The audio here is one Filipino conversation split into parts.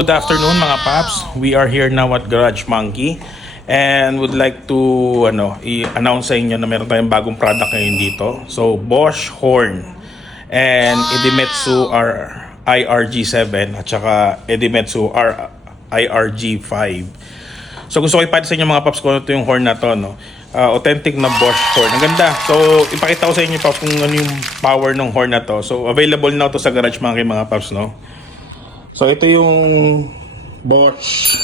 Good afternoon mga paps. We are here now at Garage Monkey and would like to i-announce sa inyo na meron tayong bagong product ngayon dito. So Bosch Horn and Idemitsu IRG7 at saka Idemitsu IRG5. So gusto ko ipakita sa inyo mga paps kung ito yung horn na to, no? Authentic na Bosch horn. Ang ganda. So ipakita ko sa inyo paps kung ano yung power ng horn na to. So available na to sa Garage Monkey mga paps, no? So ito yung Bosch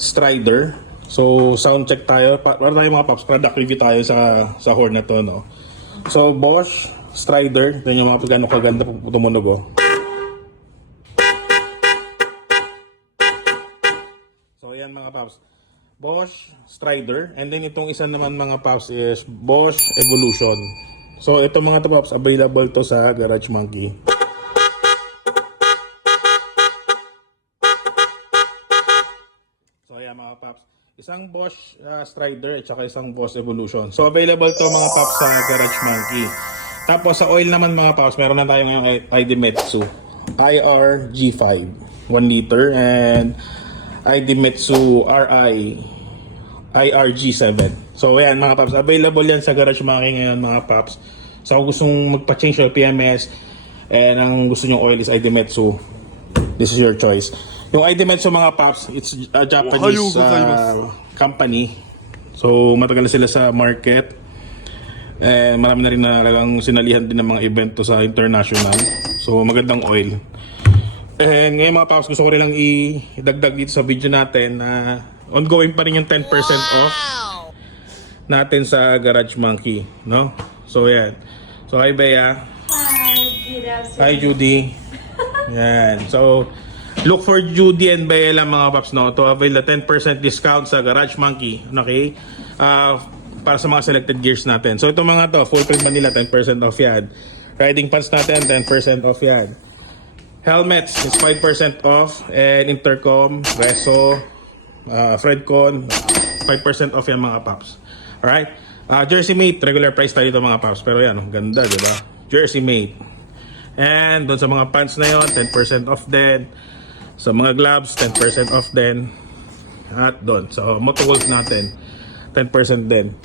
Strider. So sound check tayo. Para tayo mga paps, product review tayo sa horn na to, no. So Bosch Strider, ito yung mga gano'ng kaganda tumunog, oh. So yan mga paps, Bosch Strider, and then itong isa naman mga paps is Bosch Evolution. So ito mga to paps, available to sa Garage Monkey. So ayan mga paps, isang Bosch Strider at saka isang Bosch Evolution. So available to mga paps sa Garage Monkey. Tapos sa oil naman mga paps, meron na tayong Idemitsu IRG5 1 liter and Idemitsu IRG7. So ayan mga paps, available yan sa Garage Monkey ngayon mga paps. So kung gustong magpa-change yung PMS and ang gusto nyo oil is Idemitsu, this is your choice. Yung Idemitsu mga paps, it's a Japanese company. So matagal na sila sa market. Marami na rin talagang sinalihan din ng mga event to sa international. So magandang oil. And ngayon mga paps, gusto ko rin lang idagdag dito sa video natin na ongoing pa rin yung 10% off natin sa Garage Monkey, no? So yan. So hi Bea. Hi, good afternoon. Hi Judy. Yan. So look for Judy and Bea lang mga paps, no, to avail the 10% discount sa Garage Monkey. Okay? Para sa mga selected gears natin. So itong mga to, full print Manila, 10% off yan. Riding pants natin, 10% off yan. Helmets is 5% off. And intercom, Reso, Fredcon, 5% off yan mga paps. Alright? Jersey Mate, regular price tayo dito mga paps. Pero yan, ganda, diba? Jersey Mate. And doon sa mga pants na yon, 10% off din. Sa mga gloves, 10% off din. At doon, sa motowolf natin, 10% din.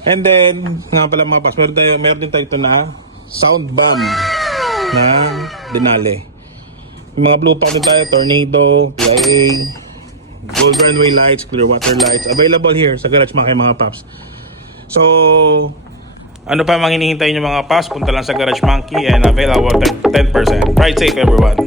And then, nga pala mga paps, meron din tayo ito na sound bomb na Denali. Yung mga blue pack din tayo, Tornado, PIA, Gold Runway lights, clear water lights, available here sa Garage Monkey mga paps. So, ano pa mang hinihintay nyo mga paps, punta lang sa Garage Monkey and avail our 10%. Ride safe everyone.